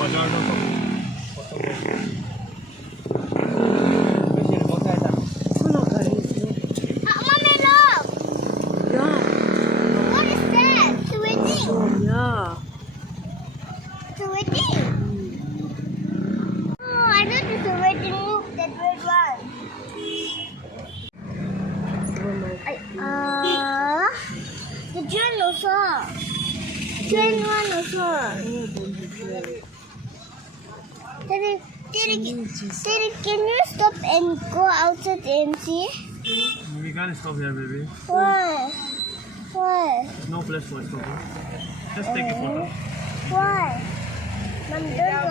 बाजार में the dinosaur. Daddy, can you stop and go outside and see? We can't stop here, baby. Why? Why? There's no place for stopping. Just take a photo. Why? Mom, don't